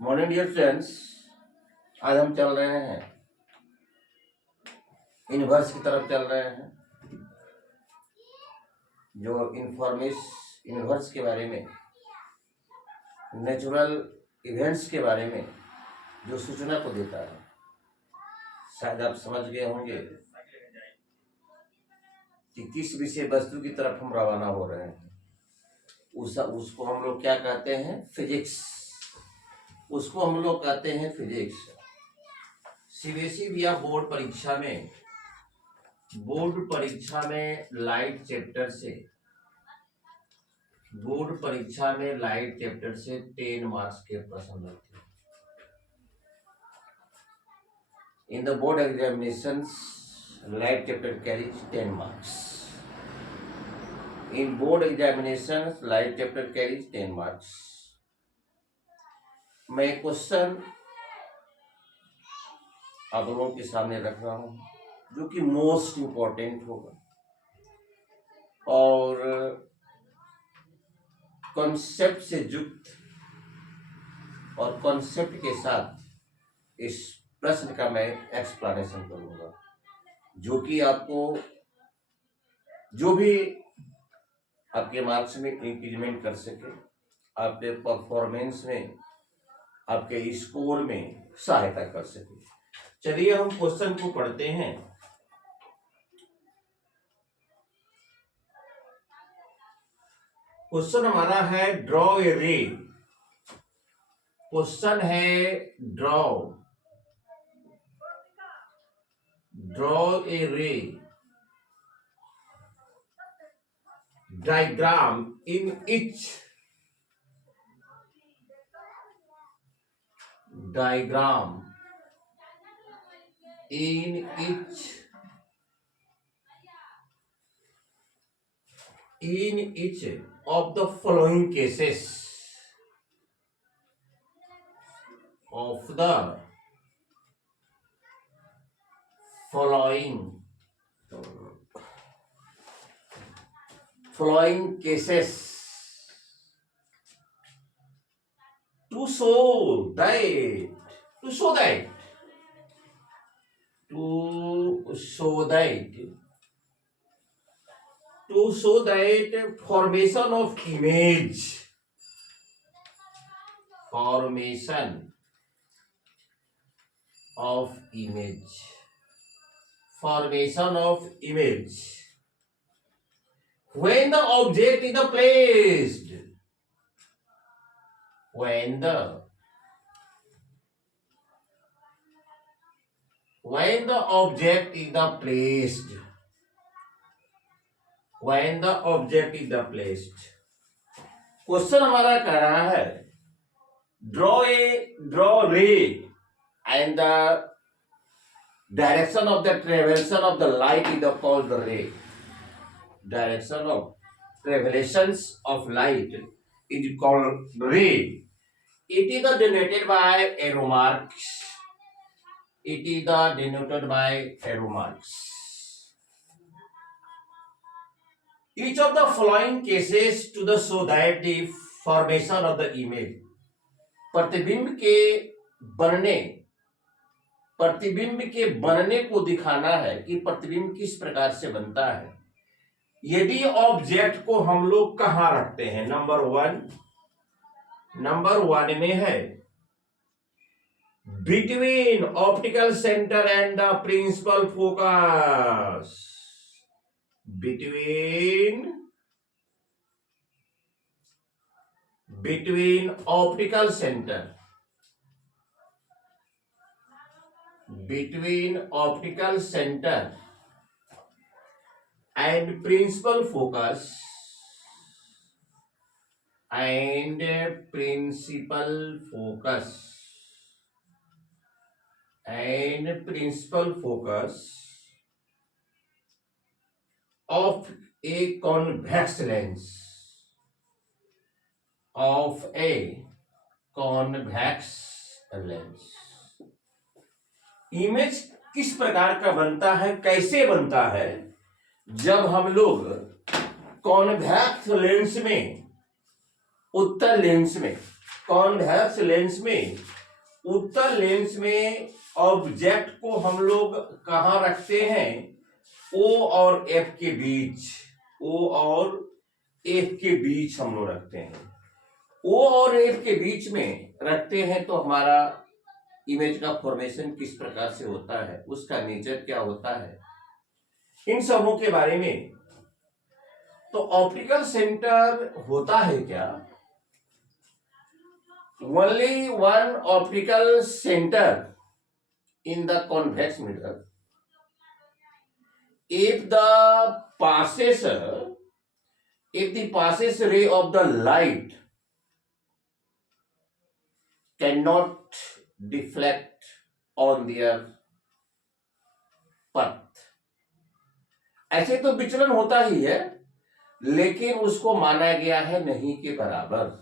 Morning dear friends, आज हम चल रहे हैं यूनिवर्स की तरफ चल रहे हैं। जो यूनिवर्स के बारे में, नेचुरल इवेंट्स के बारे में जो सूचना को देता है, शायद आप समझ गए होंगे कि किस विषय वस्तु की तरफ हम रवाना हो रहे हैं। उसको हम लोग क्या कहते हैं? फिजिक्स। उसको हम लोग कहते हैं फिजिक्स। सीबीएसई या बोर्ड परीक्षा में लाइट चैप्टर से 10 मार्क्स के प्रश्न रहते हैं। In the board examinations light chapter carries 10 marks. In board examinations light chapter carries 10 marks. मैं एक क्वेश्चन आप लोगों के सामने रख रहा हूं जो कि मोस्ट इंपॉर्टेंट होगा और कॉन्सेप्ट से युक्त और कॉन्सेप्ट के साथ इस प्रश्न का मैं एक्सप्लेनेशन करूंगा, जो कि आपको जो भी आपके मार्क्स में इंक्रीमेंट कर सके, आपके परफॉर्मेंस में, आपके स्कोर में सहायता कर सके। चलिए हम क्वेश्चन को पढ़ते हैं। क्वेश्चन हमारा है ड्रॉ ए रे। क्वेश्चन है ड्रॉ ए रे diagram in each of the following cases to show that formation of image when the object is placed when the object is placed। Question हमारा कह रहा है draw ray and the direction of the travelation of the light is called the ray। Direction of travelations of light is called ray। It is denoted by arrow marks। Each of the following cases to the show that the formation of the image। प्रतिबिंब के बनने को दिखाना है कि प्रतिबिंब किस प्रकार से बनता है। यदि ऑब्जेक्ट को हम लोग कहां रखते हैं? नंबर वन में है between optical centre and the principal focus. between optical center and principal focus of a convex lens image किस प्रकार का बनता है, कैसे बनता है? जब हम लोग कॉन्वेक्स लेंस में, उत्तल लेंस में कॉन्वेक्स लेंस में, उत्तल लेंस में ऑब्जेक्ट को हम लोग कहाँ रखते हैं? O और F के बीच, O और F के बीच हम लोग रखते हैं। O और F के बीच में रखते हैं तो हमारा इमेज का फॉर्मेशन किस प्रकार से होता है, उसका नेचर क्या होता है, इन सबों के बारे में। तो ऑप्टिकल सेंटर होता है क्या? Only one optical center in the convex mirror. If the passes ray of the light cannot deflect on their path, ऐसे तो विचलन होता ही है, लेकिन उसको माना गया है नहीं के बराबर।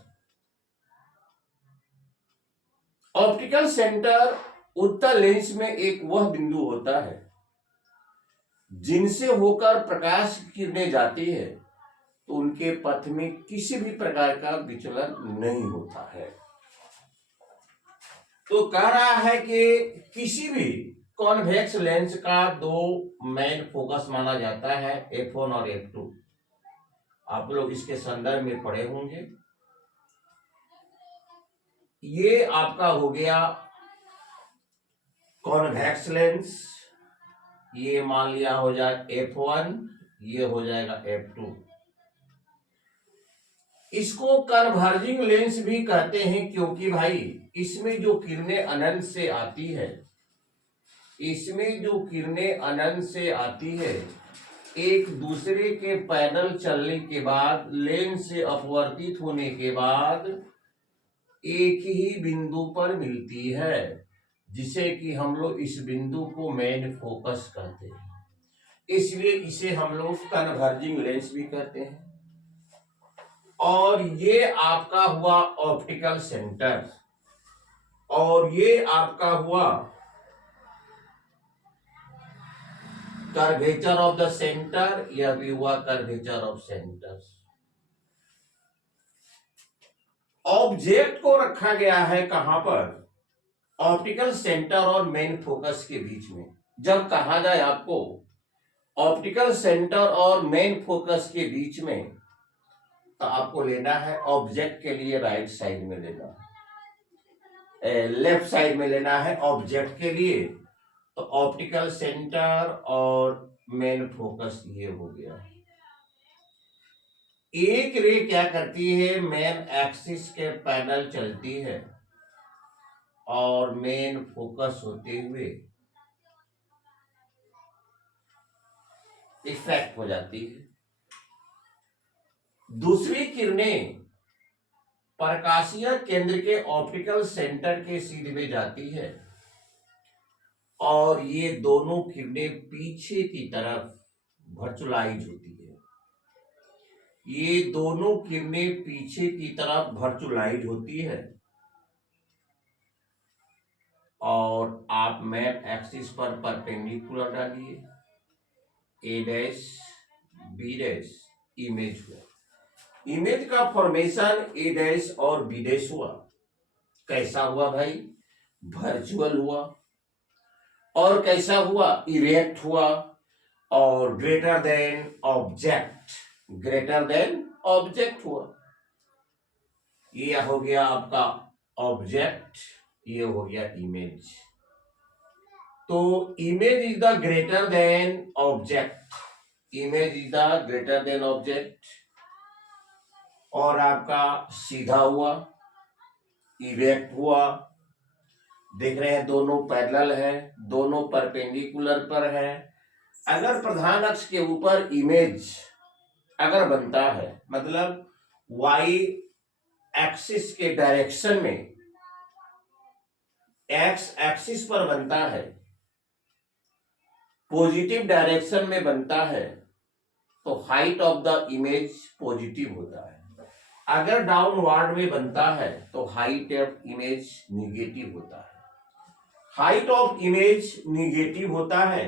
ऑप्टिकल सेंटर उत्तल लेंस में एक वह बिंदु होता है जिनसे होकर प्रकाश की किरणें जाती है तो उनके पथ में किसी भी प्रकार का विचलन नहीं होता है। तो कह रहा है कि किसी भी कॉन्वेक्स लेंस का दो मेन फोकस माना जाता है, F1 और F2। आप लोग इसके संदर्भ में पढ़े होंगे। ये आपका हो गया कॉन्वेक्स लेंस, ये मान लिया हो जाए F1, ये हो जाएगा F2। इसको कन्वर्जिंग लेंस भी कहते हैं क्योंकि भाई इसमें जो किरणें अनंत से आती है, इसमें जो किरणें अनंत से आती है, एक दूसरे के पैरेलल चलने के बाद, लेंस से अपवर्तित होने के बाद एक ही बिंदु पर मिलती है, जिसे कि हम लोग इस बिंदु को मेन फोकस कहते हैं। इसलिए इसे हम लोग कन्वर्जिंग लेंस भी कहते हैं। और ये आपका हुआ ऑप्टिकल सेंटर, और ये आपका हुआ कर्वेचर ऑफ द सेंटर, यह भी हुआ कर्वेचर ऑफ सेंटर। ऑब्जेक्ट को रखा गया है कहां पर? ऑप्टिकल सेंटर और मेन फोकस के बीच में। जब कहा जाए आपको ऑप्टिकल सेंटर और मेन फोकस के बीच में, तो आपको लेना है ऑब्जेक्ट के लिए राइट साइड में लेना है, लेफ्ट साइड में लेना है ऑब्जेक्ट के लिए। तो ऑप्टिकल सेंटर और मेन फोकस ये हो गया। एक रे क्या करती है? मेन एक्सिस के पैरेलल चलती है और मेन फोकस होते हुए इफेक्ट हो जाती है। दूसरी किरणें प्रकाशीय केंद्र के ऑप्टिकल सेंटर के सीध में जाती है और ये दोनों किरणें पीछे की तरफ वर्चुअलाइज होती है। ये दोनों किरणें पीछे की तरफ वर्चुअलाइज होती है और आप मेन एक्सिस पर परपेंडिकुलर डालिए, ए डैश बी डैश, इमेज हुआ। इमेज का फॉर्मेशन ए डैश और बी डैश हुआ। कैसा हुआ भाई? वर्चुअल हुआ। और कैसा हुआ? इरेक्ट हुआ और greater than object, greater than object हुआ। ये हो गया आपका ऑब्जेक्ट, ये हो गया इमेज। तो image is the greater than object, image is the greater than object. और आपका सीधा हुआ, इरेक्ट हुआ। देख रहे हैं दोनों पैरेलल है, दोनों परपेंडिकुलर पर है। अगर प्रधान अक्ष के ऊपर इमेज अगर बनता है, मतलब वाई एक्सिस के डायरेक्शन में, एक्स एक्सिस पर बनता है, पॉजिटिव डायरेक्शन में बनता है, तो height of the image positive होता है। अगर डाउनवर्ड में बनता है तो हाइट ऑफ इमेज निगेटिव होता है। हाइट ऑफ इमेज निगेटिव होता है।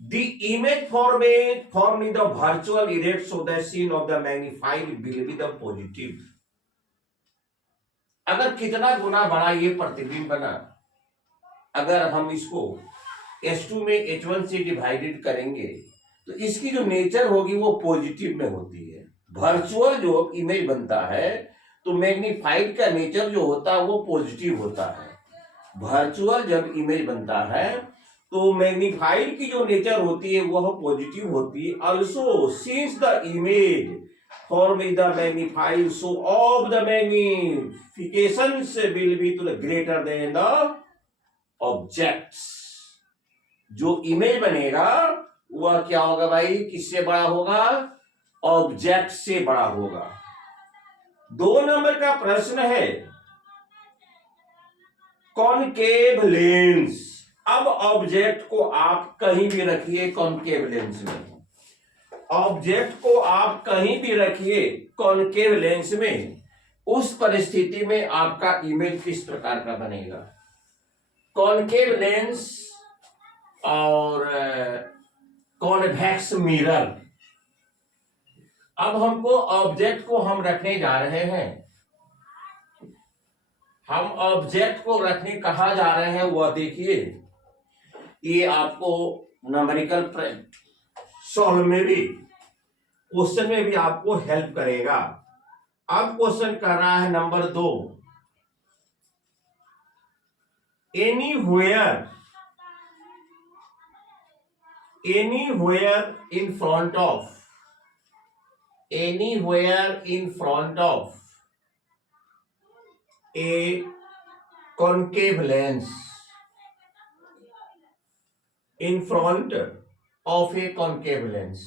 The image formed in the virtual erect so the scene of the magnified will be the positive. अगर कितना गुना बड़ा ये प्रतिबिंब बना, अगर हम इसको S2 में H1 से डिवाइडेड करेंगे तो इसकी जो नेचर होगी वो पॉजिटिव में होती है। वर्चुअल जो इमेज बनता है तो मैग्नीफाइड का नेचर जो होता है वो पॉजिटिव होता है। वर्चुअल जब इमेज बनता है तो मैग्नीफाइड की जो नेचर होती है वह पॉजिटिव होती है। Also since the image form is the magnified, so of the magnifications will be to the greater than the objects। जो इमेज बनेगा वह क्या होगा भाई, किससे बड़ा होगा, ऑब्जेक्ट से बड़ा होगा। 2 नंबर का प्रश्न है कॉनकेव लेंस। अब ऑब्जेक्ट को आप कहीं भी रखिए कॉनकेव लेंस में, ऑब्जेक्ट को आप कहीं भी रखिए कॉनकेव लेंस में, उस परिस्थिति में आपका इमेज किस प्रकार का बनेगा। कॉनकेव लेंस और कॉन्वेक्स मिरर। अब हमको ऑब्जेक्ट को हम रखने जा रहे हैं, हम ऑब्जेक्ट को रखने कहां जा रहे हैं वह देखिए। ये आपको नंबरिकल सॉल्व में भी, क्वेश्चन में भी आपको हेल्प करेगा। अब क्वेश्चन कर रहा है number 2, anywhere in front of a concave lens, in front of a concave lens,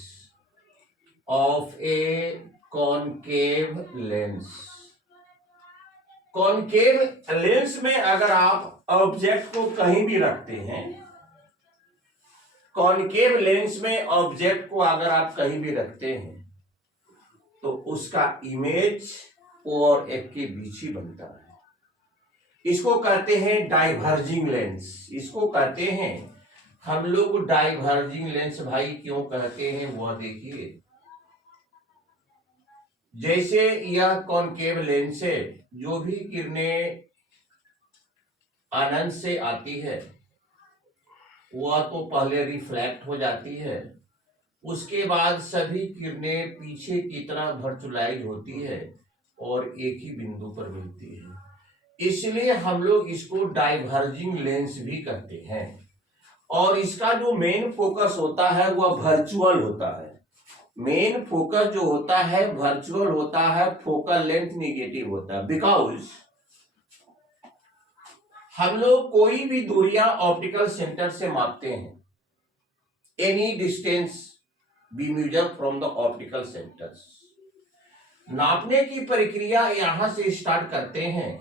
concave lens में अगर आप ऑब्जेक्ट को कहीं भी रखते हैं, कॉनकेव लेंस में ऑब्जेक्ट को अगर आप कहीं भी रखते हैं तो उसका इमेज और एक के बीच ही बनता है। इसको कहते हैं डाइवर्जिंग लेंस, इसको कहते हैं हम लोग डाइवर्जिंग लेंस। भाई क्यों कहते हैं वह देखिए। जैसे यह कॉनकेव लेंस है, जो भी किरणें अनंत से आती है वह तो पहले रिफ्लेक्ट हो जाती है, उसके बाद सभी किरणें पीछे की तरफ वर्चुअलाइज होती है और एक ही बिंदु पर मिलती है। इसलिए हम लोग इसको डाइवर्जिंग लेंस भी कहते हैं। और इसका जो मेन फोकस होता है वह वर्चुअल होता है। मेन फोकस जो होता है वर्चुअल होता है, फोकल लेंथ निगेटिव होता है। बिकॉज हम लोग कोई भी दूरियां ऑप्टिकल सेंटर से मापते हैं, any distance we measure from the optical centres. नापने की प्रक्रिया यहां से स्टार्ट करते हैं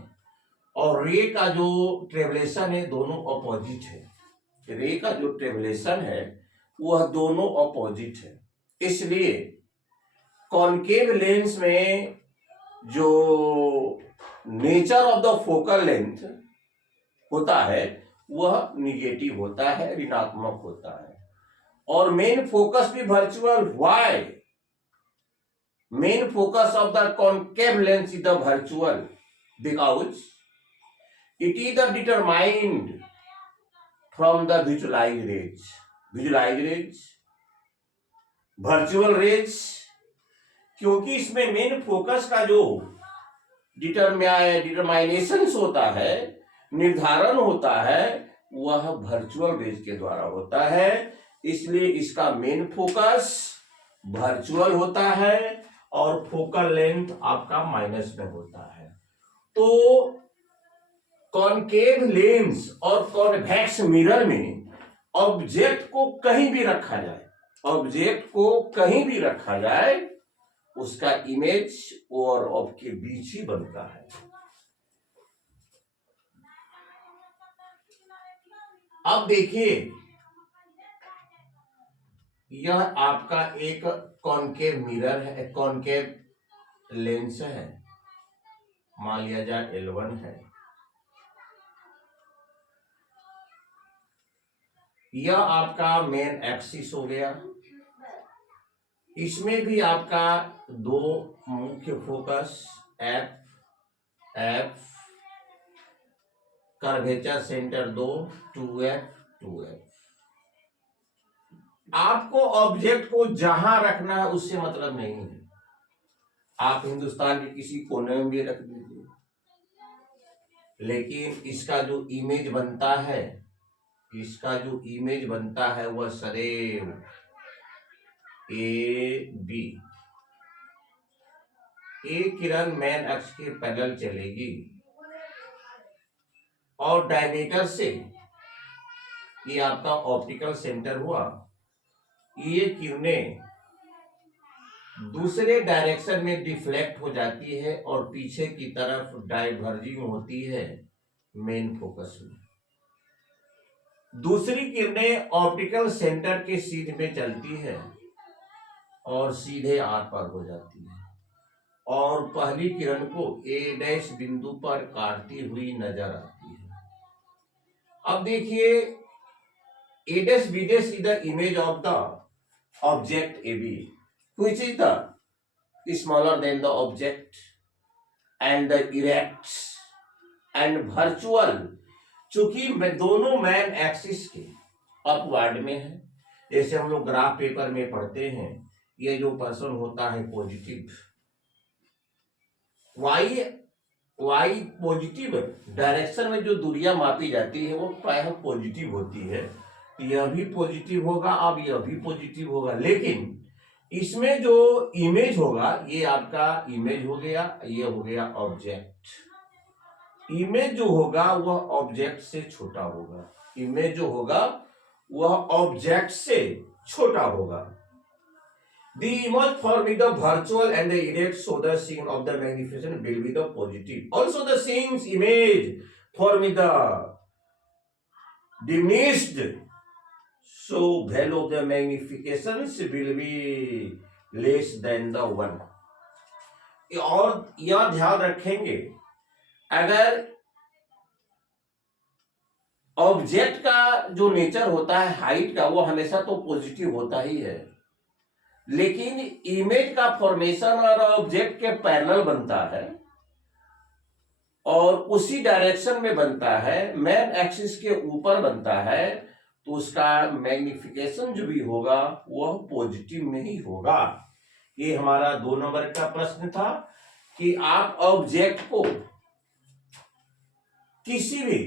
और रे का जो ट्रेवलेशन है दोनों अपोजिट है। रे का जो ट्रेवलेशन है वह दोनों अपोजिट है। इसलिए कॉनकेव लेंस में जो nature of the focal length होता है वह निगेटिव होता है, ऋणात्मक होता है। और मेन फोकस भी virtual. Why? Main focus of the concave lens is the virtual because it is the determined from the visualized rays, virtual rays। क्योंकि इसमें मेन फोकस का जो डिटरमाइनेशन होता है, निर्धारण होता है, वह वर्चुअल रेज के द्वारा होता है। इसलिए इसका मेन फोकस वर्चुअल होता है और फोकल लेंथ आपका माइनस में होता है। तो कॉनकेव लेंस और कॉन्वेक्स मिरर में ऑब्जेक्ट को कहीं भी रखा जाए, ऑब्जेक्ट को कहीं भी रखा जाए, उसका इमेज और ऑब के बीच ही बनता है। अब देखिए, यह आपका एक कॉनकेव मिरर है, कॉनकेव लेंस है, मान लिया जाए L1 है। यह आपका मेन एक्सिस हो गया। इसमें भी आपका दो मुख्य focus F curvature centre 2, 2F, 2F। आपको ऑब्जेक्ट को जहां रखना है उससे मतलब नहीं है, आप हिंदुस्तान के किसी कोने में भी रख दीजिए, लेकिन इसका जो इमेज बनता है, इसका जो इमेज बनता है वह सदैव A B, A Kiran main अक्ष के पैरेलल चलेगी और डायमीटर से, ये आपका ऑप्टिकल सेंटर हुआ, ये किरणें दूसरे डायरेक्शन में डिफ्लेक्ट हो जाती है और पीछे की तरफ डाइवर्जिंग होती है मेन फोकस में। दूसरी किरणें ऑप्टिकल सेंटर के सीध में चलती है और सीधे आर पर हो जाती है और पहली किरण को ए डैश बिंदु पर काटती हुई नजर आती है। अब देखिए, A dash B dash is the image of the object A B which is the smaller than the object and the erect and virtual, चूंकि दोनों मैन एक्सिस के अपवर्ड में है। जैसे हम लोग ग्राफ पेपर में पढ़ते हैं, ये जो पर्सन होता है पॉजिटिव, वाई पॉजिटिव डायरेक्शन में जो दूरियां मापी जाती है वो प्रायः पॉजिटिव होती है। यह भी पॉजिटिव होगा, अब यह भी पॉजिटिव होगा, लेकिन इसमें जो इमेज होगा, ये आपका इमेज हो गया, ये हो गया ऑब्जेक्ट। इमेज जो होगा वह ऑब्जेक्ट से छोटा होगा, इमेज जो होगा वह ऑब्जेक्ट से छोटा होगा। The image formed with the virtual and the erect show the scene of the magnification will be the positive. Also the scene's image formed with the diminished, so value of the magnification will be less than the 1. और यह ध्यान रखेंगे, अगर object का जो nature होता है height का, वो हमेशा तो पॉजिटिव होता ही है, लेकिन इमेज का फॉर्मेशन और ऑब्जेक्ट के पैरेलल बनता है और उसी डायरेक्शन में बनता है, मेन एक्सिस के ऊपर बनता है, तो उसका मैग्निफिकेशन जो भी होगा वह पॉजिटिव में ही होगा। ये हमारा 2 नंबर का प्रश्न था कि आप ऑब्जेक्ट को किसी भी,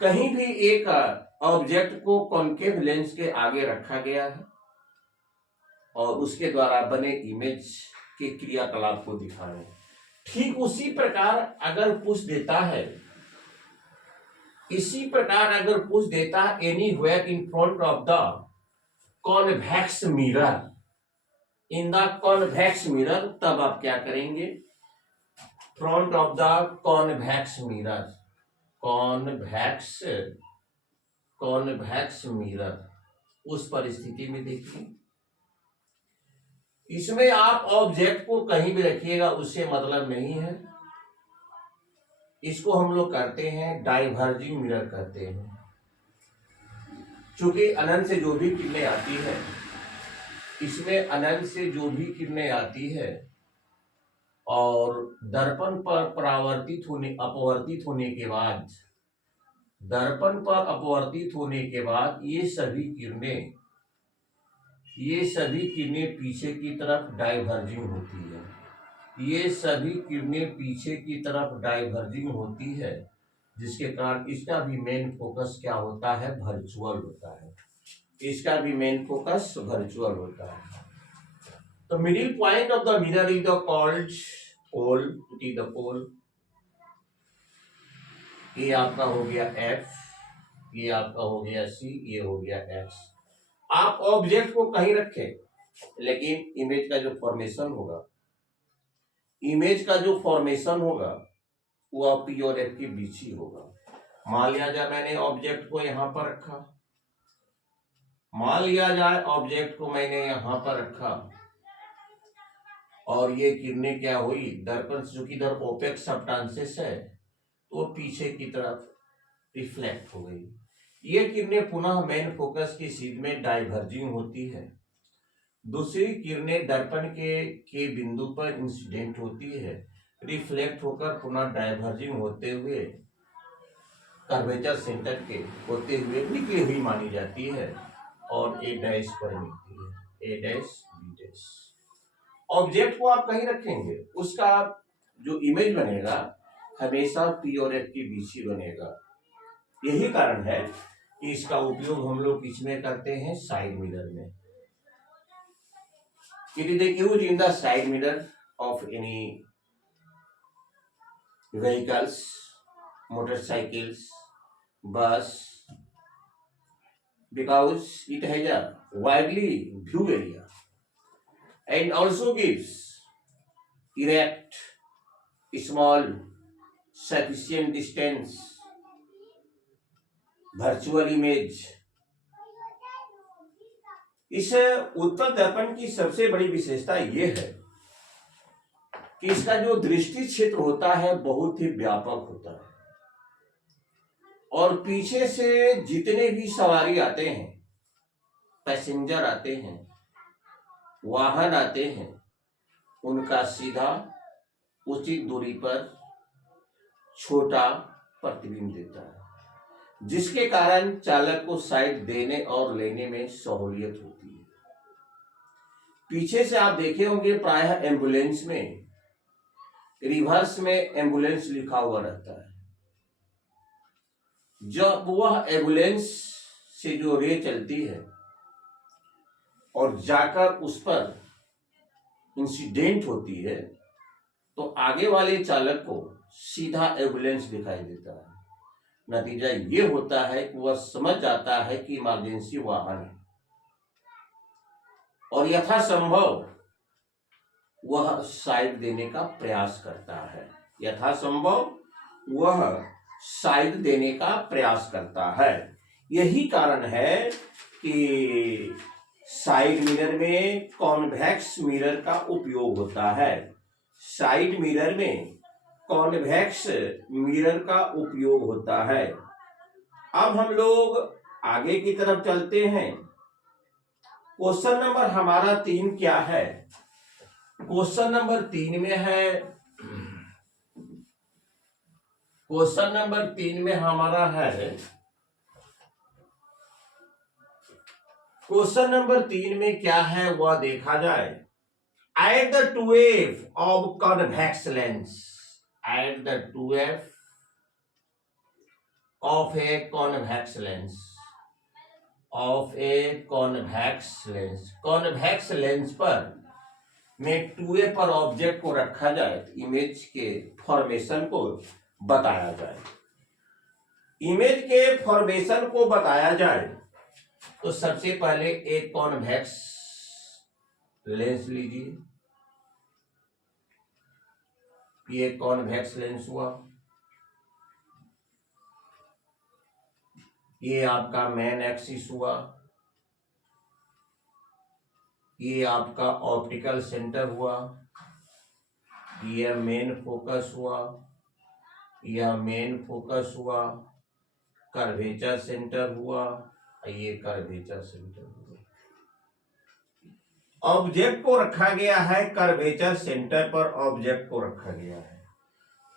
कहीं भी एक ऑब्जेक्ट को कॉन्केव लेंस के आगे रखा गया है और उसके द्वारा बने इमेज के क्रियाकलाप को दिखाएं। ठीक उसी प्रकार अगर पूछ देता है, इसी प्रकार अगर पूछ देता है anywhere in front of the convex mirror, in the convex mirror, तब आप क्या करेंगे? Front of the convex mirror, convex mirror, उस परिस्थिति में देखिए, इसमें आप ऑब्जेक्ट को कहीं भी रखिएगा, उससे मतलब नहीं है। इसको हम लोग करते हैं डाइवर्जिंग मिरर कहते हैं। चूंकि अनंत से जो भी किरणें आती है, इसमें अनंत से जो भी किरणें आती है और दर्पण पर अपवर्तित होने के बाद, दर्पण पर अपवर्तित होने के बाद ये सभी किरणें पीछे की तरफ डाइवर्जिंग होती है, ये सभी किरणें पीछे की तरफ डाइवर्जिंग होती है, जिसके कारण इसका भी मेन फोकस क्या होता है? वर्चुअल होता है। इसका भी मेन फोकस वर्चुअल होता है। तो middle point of the mirror is the called pole, it is the pole. ये आपका हो गया F, ये आपका हो गया C, ये हो गया X। आप ऑब्जेक्ट को कहीं रखें, लेकिन इमेज का जो फॉर्मेशन होगा, वह P और F के बीच ही होगा। मान लिया जाए मैंने ऑब्जेक्ट को यहां पर रखा, मैंने यहां पर रखा और ये किरणें क्या हुई? दर्पण से, चूंकि इधर ओपेक सब्सटेंसेस है, तो पीछे की तरफ रिफ्लेक्ट हो गई। ये किरणें पुनः मेन फोकस की सीध में डाइवर्जिंग होती है। दूसरी किरणें दर्पण के बिंदु पर इंसिडेंट होती है, रिफ्लेक्ट होकर पुनः डाइवर्जिंग होते हुए कर्वेचर सेंटर के होते हुए निकली हुई मानी जाती है और ए डैश पर मिलती है, ए डैश बी डैश। ऑब्जेक्ट को आप कहीं रखेंगे, उसका जो इमेज बनेगा हमेशा पी और एफ के बीच ही बनेगा। यही कारण है कि इसका उपयोग हम लोग किसमें करते हैं, साइड मिरर में। It is use in the side mirror of any vehicles, motorcycles, bus, because it has a widely view area and also gives erect, small, sufficient distance, virtual image। इस उत्तल दर्पण की सबसे बड़ी विशेषता यह है कि इसका जो दृष्टि क्षेत्र होता है बहुत ही व्यापक होता है और पीछे से जितने भी सवारी आते हैं, पैसेंजर आते हैं, वाहन आते हैं, उनका सीधा उचित दूरी पर छोटा प्रतिबिंब देता है, जिसके कारण चालक को साइड देने और लेने में सहूलियत होती है। पीछे से आप देखे होंगे प्रायः एम्बुलेंस में रिवर्स में एम्बुलेंस लिखा हुआ रहता है। जब वह एम्बुलेंस से जो रे चलती है और जाकर उस पर इंसिडेंट होती है तो आगे वाले चालक को सीधा एम्बुलेंस दिखाई देता है। नतीजा ये होता है कि वह समझ जाता है कि इमरजेंसी वाहन है और यथासंभव वह साइड देने का प्रयास करता है, यथासंभव वह साइड देने का प्रयास करता है। यही कारण है कि साइड मिरर में कॉन्वेक्स मिरर का उपयोग होता है, साइड मिरर में कॉन्वेक्स मिरर का उपयोग होता है। अब हम लोग आगे की तरफ चलते हैं। क्वेश्चन नंबर हमारा 3 क्या है? क्वेश्चन नंबर 3 में है, क्वेश्चन नंबर 3 में हमारा है, क्वेश्चन नंबर 3 में क्या है वह देखा जाए। At the 2f of convex lens, at the 2f of a convex lens, of a convex lens, convex lens पर में 2a पर ऑब्जेक्ट को रखा जाए तो इमेज के फॉर्मेशन को बताया जाए। इमेज के फॉर्मेशन को बताया जाए तो सबसे पहले एक कॉन्वेक्स लेंस लीजिए, ये कॉन्वेक्स लेंस हुआ, ये आपका मेन एक्सिस हुआ, ये आपका ऑप्टिकल सेंटर हुआ, यह मेन फोकस हुआ, यह मेन फोकस हुआ, कर्वेचर सेंटर हुआ, ये कर्वेचर सेंटर हुआ। ऑब्जेक्ट को रखा गया है कर्वेचर सेंटर पर, ऑब्जेक्ट को रखा गया है।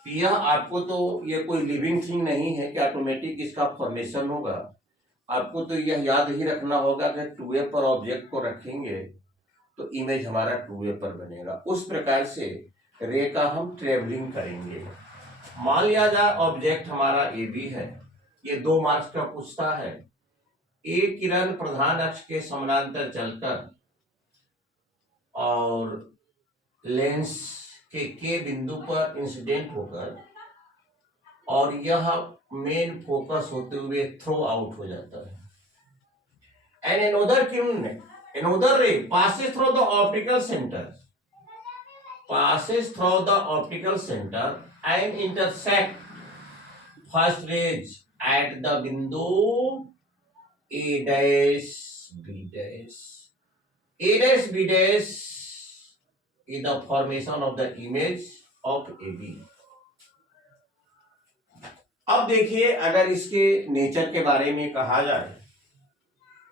यह आपको तो ये कोई लिविंग थिंग नहीं है कि ऑटोमेटिक इसका फॉर्मेशन होगा। आपको तो यह याद ही रखना होगा कि 2a पर ऑब्जेक्ट को रखेंगे तो इमेज हमारा 2a पर बनेगा। उस प्रकार से रे का हम ट्रेवलिंग करेंगे। मान लिया जाए ऑब्जेक्ट हमारा ए बी है, ये 2 मार्क्स का पूछता है। ए किरण प्रधान अक्ष के समानांतर चलकर और लेंस के बिंदु पर इंसिडेंट होकर और यह मेन फोकस होते हुए थ्रो आउट हो जाता है। And another Kiran, another ray passes through the optical center, passes through the optical center and intersect first rays at the bindu A dash B dash. A dash B dash is the formation of the image of AB. अब देखिए अगर इसके nature के बारे में कहा जाए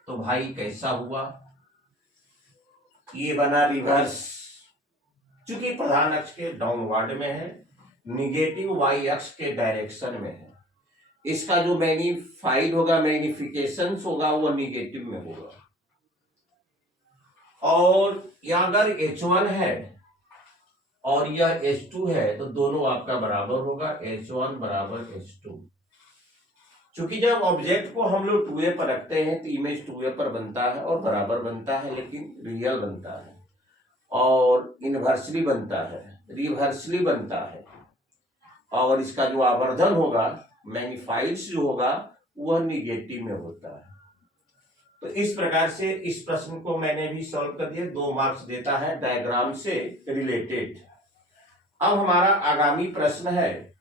तो भाई कैसा हुआ, ये बना रिवर्स, चूंकि प्रधान अक्ष के डाउनवर्ड में है, निगेटिव वाई अक्ष के डायरेक्शन में है। इसका जो मैग्नीफाइड होगा, मैग्निफिकेशन होगा, वो निगेटिव में होगा। और यहाँ अगर H1 है और यह H2 है तो दोनों आपका बराबर होगा, H1 बराबर H2। चूंकि जब ऑब्जेक्ट को हम लोग 2a पर रखते हैं तो इमेज 2a पर बनता है और बराबर बनता है, लेकिन रियल बनता है और इनवर्सली बनता है, रिवर्सली बनता है। और इसका जो आवर्धन होगा, मैग्नीफाइड जो होगा, वह निगेटिव में होता है। तो इस प्रकार से इस प्रश्न को मैंने भी सॉल्व कर दिया, 2 मार्क्स देता है डायग्राम से रिलेटेड। अब हमारा आगामी प्रश्न है,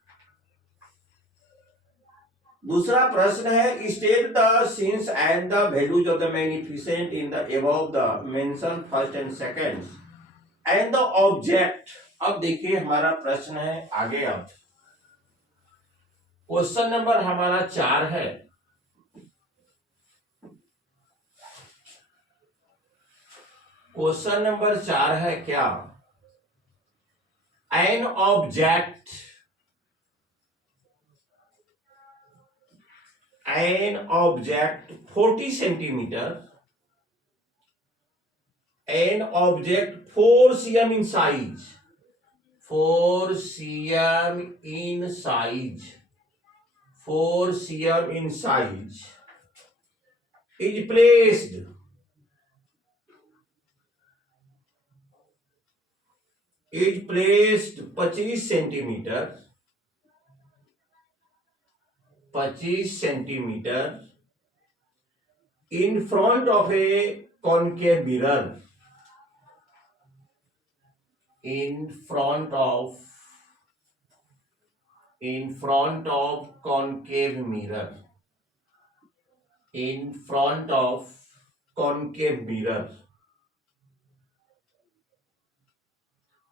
दूसरा प्रश्न है, state the scenes and the values of the magnificent in the above the mention first and second and the object. अब देखिए हमारा प्रश्न है आगे। अब क्वेश्चन नंबर हमारा 4 है। क्वेश्चन नंबर 4 है क्या, an object, an object 40 centimetre, an object 4 cm in size, 4 cm in size, 4 cm in size is placed is placed 25 centimetre 25 centimetre in front of a concave mirror, in front of concave mirror, in front of concave mirror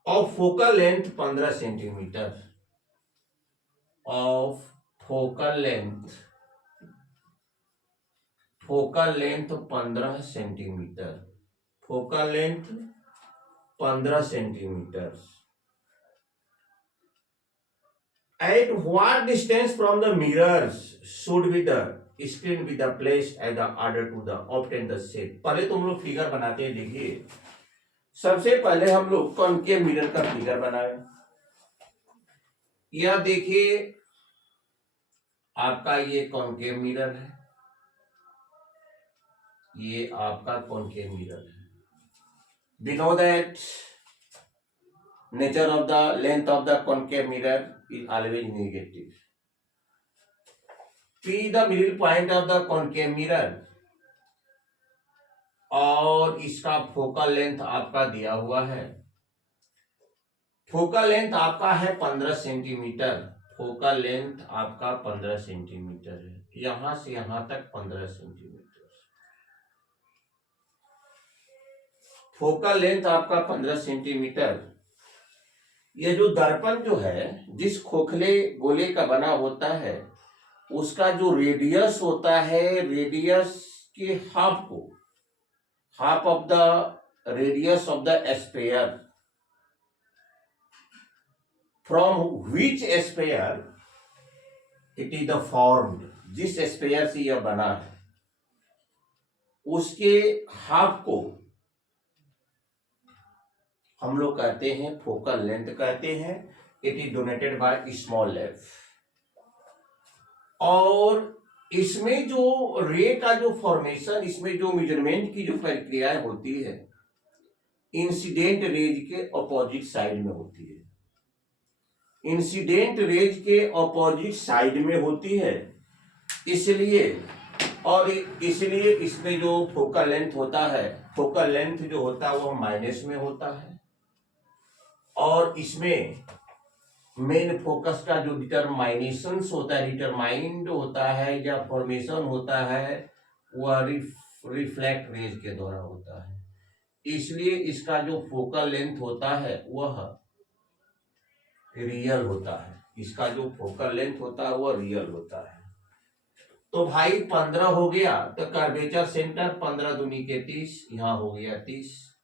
of focal length 15 centimetre, of focal length 15 centimetre, focal length 15 centimetre. At what distance from the mirrors should be the screen be the placed as the order to the obtain the shape? पहले तुम लोग figure बनाते हैं, देखिए सबसे पहले हम लोग कॉनकेव मिरर का फिगर बनाए। यह देखिए आपका ये कॉनकेव मिरर है, ये आपका कॉनकेव मिरर है। We know that nature of the length of the concave mirror is always negative. P the middle point of the concave mirror, और इसका फोकल लेंथ आपका दिया हुआ है। फोकल लेंथ आपका है 15 सेंटीमीटर, फोकल लेंथ आपका 15 सेंटीमीटर है, यहां से यहां तक 15 सेंटीमीटर। फोकल लेंथ आपका 15 सेंटीमीटर। ये जो दर्पण जो है, जिस खोखले गोले का बना होता है, उसका जो रेडियस होता है, रेडियस के half of the radius of the sphere, from which sphere it is the formed, जिस स्फीयर से यह बना है उसके हाफ को हम लोग कहते हैं फोकल लेंथ कहते हैं। It is donated by small F. और इसमें जो रे का जो फॉर्मेशन, इसमें जो मेजरमेंट की जो प्रक्रियाएं होती है, इंसिडेंट रेज के अपोजिट साइड में होती है, इंसिडेंट रेज के अपोजिट साइड में होती है। इसलिए इसमें जो फोकल लेंथ होता है, फोकल लेंथ जो होता है वो माइनस में होता है। और इसमें मेन फोकस का जो डिटरमाइनेशन होता है, डिटरमाइंड होता है या फॉर्मेशन होता है, वह रिफ्लेक्ट रेज के द्वारा होता है। इसलिए इसका जो फोकल लेंथ होता है वह रियल होता है, इसका जो फोकल लेंथ होता है वह रियल होता है। तो भाई 15 हो गया, तो कर्वेचर सेंटर 15 दूनी के 30, यहां हो गया 30,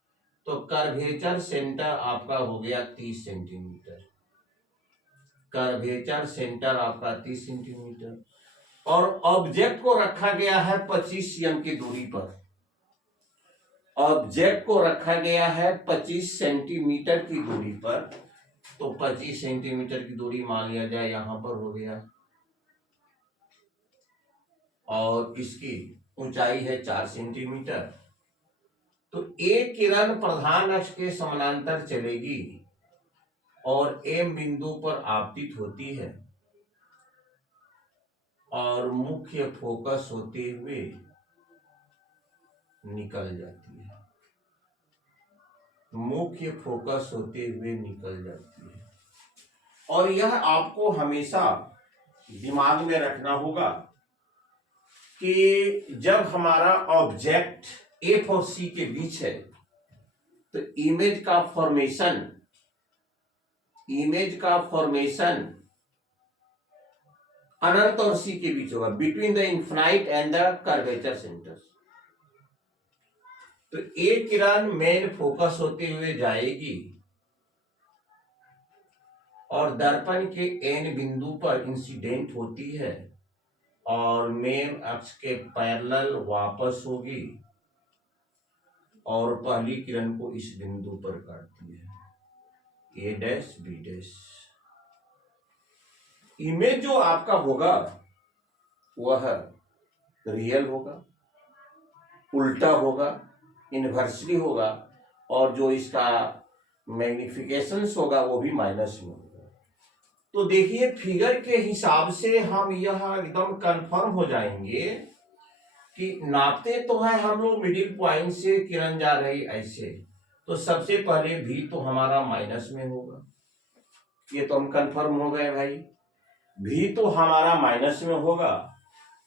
तो कर्वेचर सेंटर आपका हो गया 30 सेंटीमीटर, कर्वेचर सेंटर आपका 30 सेंटीमीटर। और ऑब्जेक्ट को रखा गया है 25 cm की दूरी पर। ऑब्जेक्ट को रखा गया है 25 सेंटीमीटर की दूरी पर। तो 25 सेंटीमीटर की दूरी मान लिया जाए यहां पर हो गया, और इसकी ऊंचाई है 4 सेंटीमीटर। तो एक किरण प्रधान अक्ष के समानांतर चलेगी और एम बिंदु पर आपतित होती है और मुख्य फोकस होते हुए निकल जाती है। मुख्य फोकस होते हुए निकल जाती है। और यह आपको हमेशा दिमाग में रखना होगा कि जब हमारा ऑब्जेक्ट एफ और सी के बीच है तो इमेज का फॉर्मेशन अनंत और सी के बीच होगा, between the infinite and the curvature centre. तो एक किरण मेन फोकस होते हुए जाएगी और दर्पण के एन बिंदु पर इंसिडेंट होती है और मेन अक्ष के पैरेलल वापस होगी और पहली किरण को इस बिंदु पर काटती है, ए डैश बी डैश। इमेज जो आपका होगा वह रियल होगा, उल्टा होगा, इनवर्सली होगा, और जो इसका मैग्निफिकेशन होगा वो भी माइनस में होगा। तो देखिए फिगर के हिसाब से हम यह एकदम कंफर्म हो जाएंगे कि नापते तो है हम लोग मिडिल पॉइंट से किरण जा रही ऐसे, तो सबसे पहले भी तो हमारा माइनस में होगा, ये तो हम कंफर्म हो गए भाई, भी तो हमारा माइनस में होगा।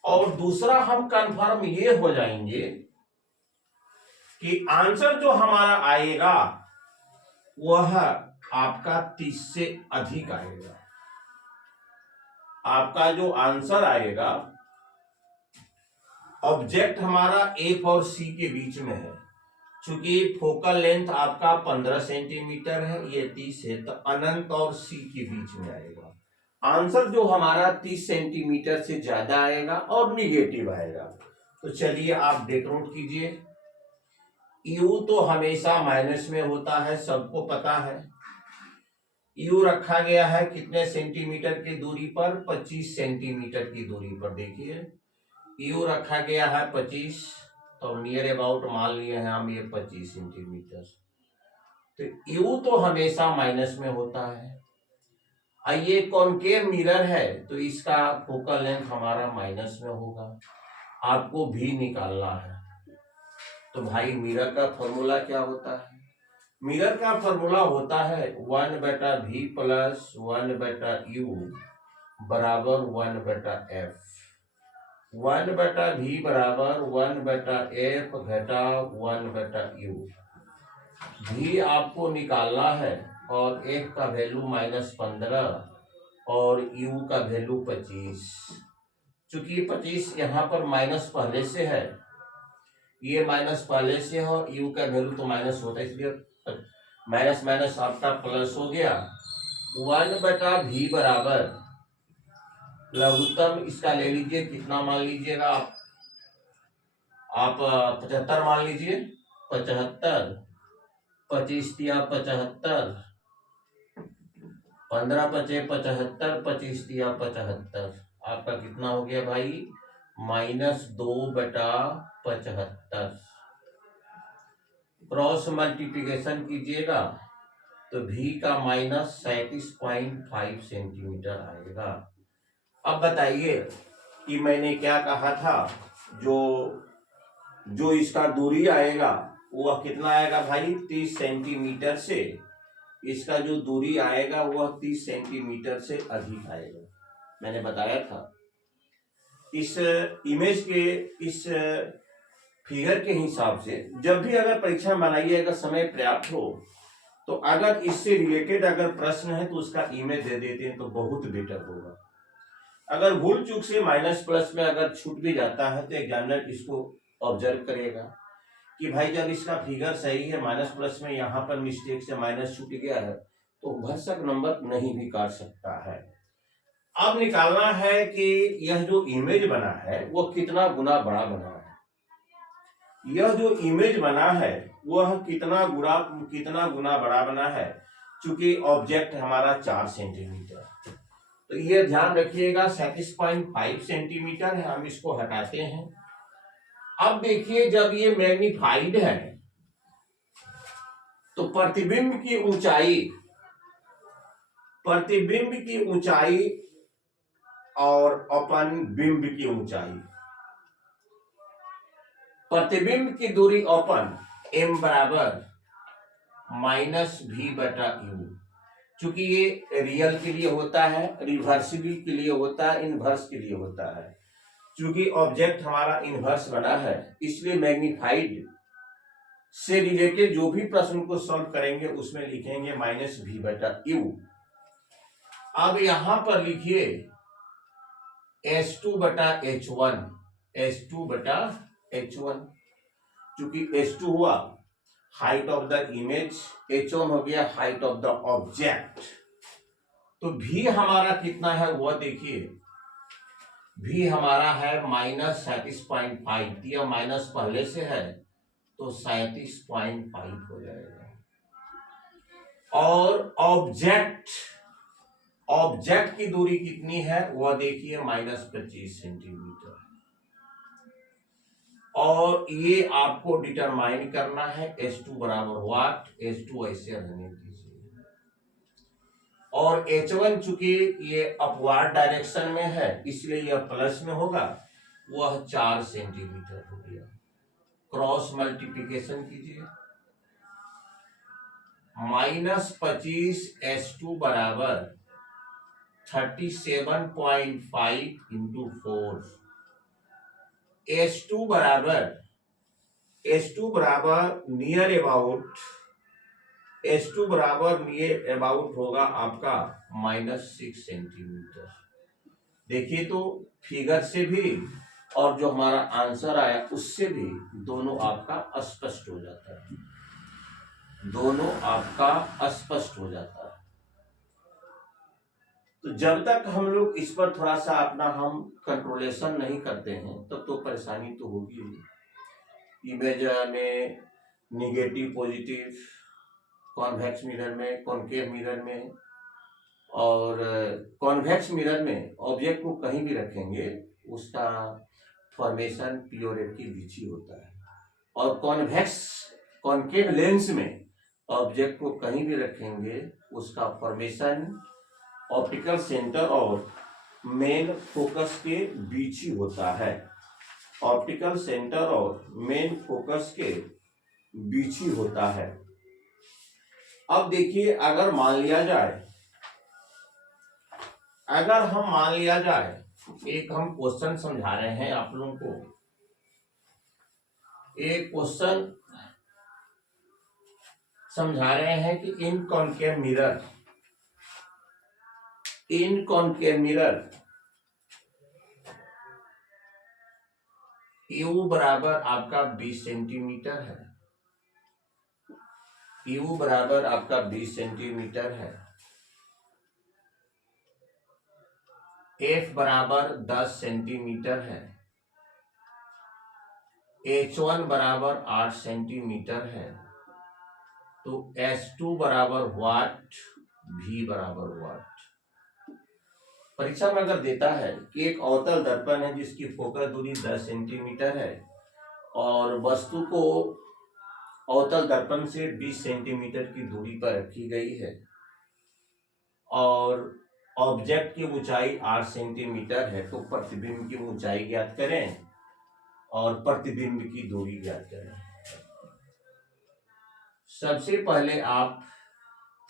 और दूसरा हम कंफर्म ये हो जाएंगे कि आंसर जो हमारा आएगा वह आपका 30 से अधिक आएगा। आपका जो आंसर आएगा, ऑब्जेक्ट हमारा एफ और सी के बीच में है, चूंकि फोकल लेंथ आपका 15 सेंटीमीटर है, ये 30 है, तो अनंत और सी के बीच में आएगा। आंसर जो हमारा 30 सेंटीमीटर से ज्यादा आएगा और निगेटिव आएगा। तो चलिए आप डिनोट कीजिए। यू तो हमेशा माइनस में होता है, सबको पता है। यू रखा गया है कितने सेंटीमीटर की दूरी पर? 25 सेंटीमीटर की दूरी पर। देखिए यू रखा गया है 25, तो नियर अबाउट मान लिए हैं हम ये 25 सेंटीमीटर। तो यू तो हमेशा माइनस में होता है। ये कॉनकेव मिरर है तो इसका फोकल लेंथ हमारा माइनस में होगा। आपको भी निकालना है। तो भाई मिरर का फॉर्मूला क्या होता है? मिरर का फॉर्मूला होता है 1/v प्लस 1/u बराबर 1/f। 1/v बराबर 1/f घटा 1/u। भी आपको निकालना है और f का वैल्यू -15 और u का वैल्यू 25। चूंकि 25 यहाँ पर माइनस पहले से है, ये माइनस पहले से है और u का वैल्यू तो माइनस होता है, इसलिए माइनस माइनस आपका प्लस हो गया। 1/v बराबर लघुत्तम इसका ले लीजिए, कितना मान लीजिएगा आप 75 मान लीजिए। 75, 25 दिया 75, 15 बचे 75, 25 दिया 75, आपका कितना हो गया भाई? -2/75। क्रॉस मल्टीप्लिकेशन कीजिएगा तो भी का -37.5 सेंटीमीटर आएगा। अब बताइए कि मैंने क्या कहा था, जो इसका दूरी आएगा वह कितना आएगा भाई? 30 सेंटीमीटर से इसका जो दूरी आएगा वह 30 सेंटीमीटर से अधिक आएगा। मैंने बताया था इस इमेज के, इस फिगर के हिसाब से जब भी अगर परीक्षा बनाइएगा, समय पर्याप्त हो तो अगर इससे रिलेटेड अगर प्रश्न है तो उसका इमेज दे देते हैं तो बहुत बेटर होगा। अगर भूल चूक से माइनस प्लस में अगर छूट भी जाता है तो एग्जामिनर इसको ऑब्जर्व करेगा कि भाई जब इसका फिगर सही है, माइनस प्लस में यहाँ पर मिस्टेक से माइनस छूट गया है, तो भरसक नंबर नहीं भी काट सकता है। अब निकालना है कि यह जो इमेज बना है वो कितना गुना बड़ा बना है। यह जो इमेज बना है वह कितना गुना बड़ा बना है, चूंकि ऑब्जेक्ट हमारा 4 सेंटीमीटर, तो ये ध्यान रखिएगा 37.5 सेंटीमीटर है। हम इसको हटाते हैं। अब देखिए जब ये मैग्नीफाइड है तो प्रतिबिंब की ऊंचाई और अपन बिंब की ऊंचाई, प्रतिबिंब की दूरी अपन m बराबर -v/u, चूंकि ये रियल के लिए होता है, रिवर्सिबल के लिए होता है, इनवर्स के लिए होता है। चूंकि ऑब्जेक्ट हमारा इनवर्स बना है इसलिए मैग्नीफाइड से रिलेटेड जो भी प्रश्न को सॉल्व करेंगे उसमें लिखेंगे -v/u। अब यहां पर लिखिए S2/H1, S2/H1, चूंकि S2 हुआ height of the image, H1 हो गया हाइट ऑफ द ऑब्जेक्ट। तो V हमारा कितना है वह देखिए, V हमारा है -37.5, दिया माइनस पहले से है तो 37.5 हो जाएगा। और ऑब्जेक्ट की दूरी कितनी है वह देखिए -25 सेंटीमीटर। और ये आपको डिटरमाइन करना है S2 बराबर व्हाट, S2 ऐसे रहने दीजिए। और H1 चूंकि ये अपवार्ड डायरेक्शन में है इसलिए यह प्लस में होगा, वह 4 सेंटीमीटर हो गया। क्रॉस मल्टीप्लिकेशन कीजिए, -25 S2 बराबर 37.5 इंटू 4, S2 बराबर नियर अबाउट होगा आपका -6 सेंटीमीटर। देखिए तो फिगर से भी और जो हमारा आंसर आया उससे भी दोनों आपका स्पष्ट हो जाता है, दोनों आपका स्पष्ट हो जाता है। तो जब तक हम लोग इस पर थोड़ा सा अपना हम कंट्रोलेशन नहीं करते हैं तब तो परेशानी तो होगी ही। इमेज में निगेटिव पॉजिटिव, कॉन्वेक्स मिरर में, कॉनकेव मिरर में, और कॉन्वेक्स मिरर में ऑब्जेक्ट को कहीं भी रखेंगे उसका फॉर्मेशन प्योरेट के बीच ही होता है। और कॉनकेव लेंस में ऑब्जेक्ट को कहीं भी रखेंगे उसका फॉर्मेशन ऑप्टिकल सेंटर और मेन फोकस के बीच ही होता है, ऑप्टिकल सेंटर और मेन फोकस के बीच ही होता है। अब देखिए अगर मान लिया जाए एक हम क्वेश्चन समझा रहे हैं आप लोगों को, एक क्वेश्चन समझा रहे हैं कि इन कॉनकेव मिरर U बराबर आपका 20 सेंटीमीटर है, U बराबर आपका 20 सेंटीमीटर है, F बराबर 10 सेंटीमीटर है, H1 बराबर 8 सेंटीमीटर है, तो S2 बराबर व्हाट, V बराबर व्हाट। परीक्षा में अगर देता है कि एक अवतल दर्पण है जिसकी फोकस दूरी 10 सेंटीमीटर है और वस्तु को अवतल दर्पण से 20 सेंटीमीटर की दूरी पर रखी गई है और ऑब्जेक्ट की ऊंचाई 8 सेंटीमीटर है, तो प्रतिबिंब की ऊंचाई ज्ञात करें और प्रतिबिंब की दूरी ज्ञात करें। सबसे पहले आप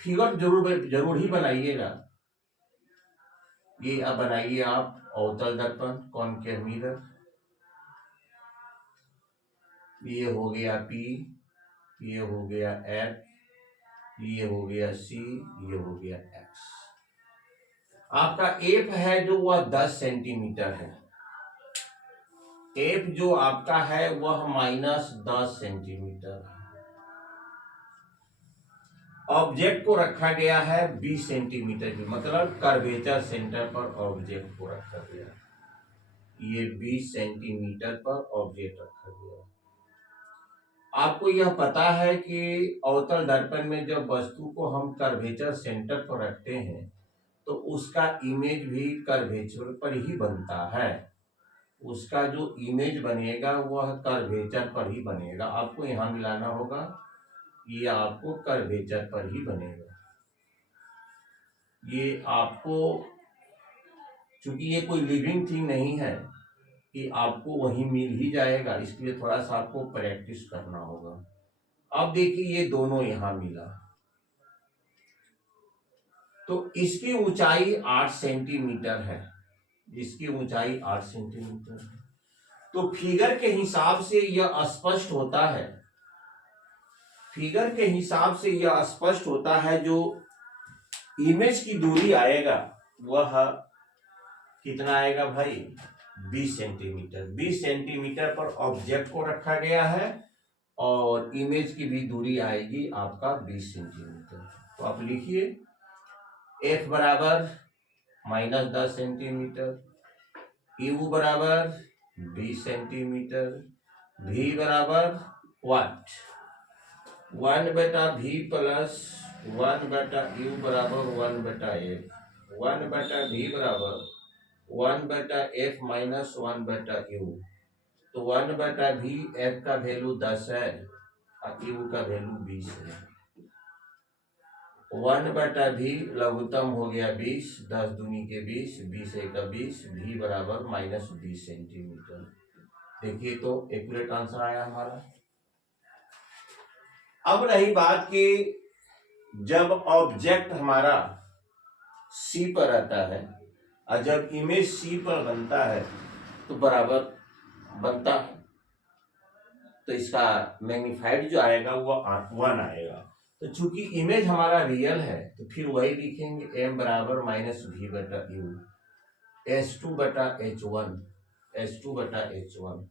फिगर जरूर ही बनाइएगा। ये अब बनाइए आप अवतल दर्पण कॉनकेव मिरर, ये हो गया P, ये हो गया F, ये हो गया C, ये हो गया X। आपका F है जो वह 10 सेंटीमीटर है, F जो आपका है वह -10 सेंटीमीटर है। ऑब्जेक्ट को रखा गया है 20 सेंटीमीटर की, मतलब कर्वेचर सेंटर पर ऑब्जेक्ट को रखा गया है। ये 20 सेंटीमीटर पर ऑब्जेक्ट रखा गया है। आपको यह पता है कि अवतल दर्पण में जब वस्तु को हम कर्वेचर सेंटर पर रखते हैं तो उसका इमेज भी कर्वेचर पर ही बनता है। उसका जो इमेज बनेगा वह कर्वेचर पर ही बनेगा। आपको यहां मिलाना होगा, ये आपको कर्वेचर पर ही बनेगा। ये आपको, चूंकि ये कोई लिविंग थिंग नहीं है कि आपको वही मिल ही जाएगा, इसलिए थोड़ा सा आपको प्रैक्टिस करना होगा। अब देखिए ये दोनों यहां मिला, तो इसकी ऊंचाई 8 सेंटीमीटर है। इसकी ऊंचाई 8 सेंटीमीटर है। तो फिगर के हिसाब से यह स्पष्ट होता है, फिगर के हिसाब से यह स्पष्ट होता है जो इमेज की दूरी आएगा वह कितना आएगा भाई, 20 सेंटीमीटर। 20 सेंटीमीटर पर ऑब्जेक्ट को रखा गया है और इमेज की भी दूरी आएगी आपका 20 सेंटीमीटर। तो आप लिखिए f बराबर -10 सेंटीमीटर, u बराबर 20 सेंटीमीटर, v बराबर व्हाट 1/v प्लस 1/u बराबर 1/f, 1/v बराबर 1/f माइनस 1/u। तो 1/v f का वैल्यू 10 है और u का वैल्यू 20 है। 1/v लघुत्तम हो गया 20, 10 दूनी के 20, 20 का 20, v बराबर -20 सेंटीमीटर। देखिए तो एक्यूरेट आंसर आया हमारा। अब रही बात कि जब ऑब्जेक्ट हमारा C पर रहता है और जब इमेज C पर बनता है तो बराबर बनता है, तो इसका मैग्नीफाइड जो आएगा वो 1 आएगा। तो चूंकि इमेज हमारा रियल है तो फिर वही लिखेंगे m बराबर -v/u, S2/h1, S2/h1।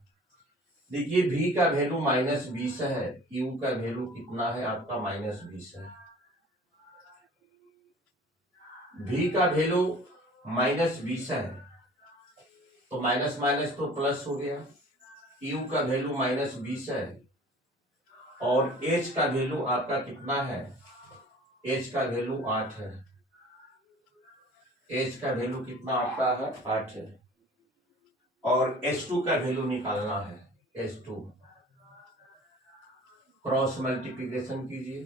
देखिए v का वैल्यू -20 है, u का वैल्यू कितना है आपका -20 है। v का वैल्यू -20 है तो माइनस माइनस तो प्लस हो गया। u का वैल्यू -20 है और h का वैल्यू आपका कितना है, h का वैल्यू 8 है। h का वैल्यू कितना आपका है, 8 है। और h2 का वैल्यू निकालना है, h2। क्रॉस मल्टीप्लिकेशन कीजिए,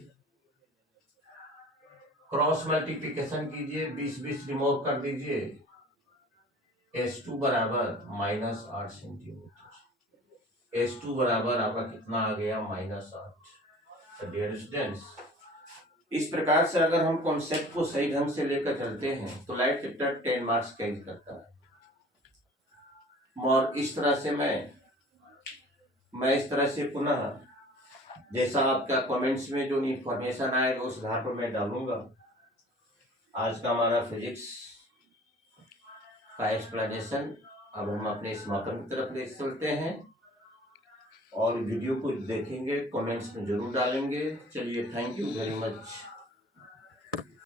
क्रॉस मल्टीप्लिकेशन कीजिए, 20 रिमूव कर दीजिए, S2 बराबर -8 सेंटीमीटर। S2 बराबर आपका कितना आ गया, -8। डियर स्टूडेंट्स, इस प्रकार से अगर हम कॉन्सेप्ट को सही ढंग से लेकर चलते हैं तो लाइट चैप्टर 10 मार्क्स कैरी करता है। और इस तरह से मैं इस तरह से पुनः जैसा आपका कमेंट्स में जो इंफॉर्मेशन आएगा उस आधार पर मैं डालूंगा। आज का हमारा फिजिक्स का एक्सप्लेनेशन अब हम अपने समापन की तरफ ले चलते हैं और वीडियो को देखेंगे, कमेंट्स में जरूर डालेंगे। चलिए, थैंक यू वेरी मच।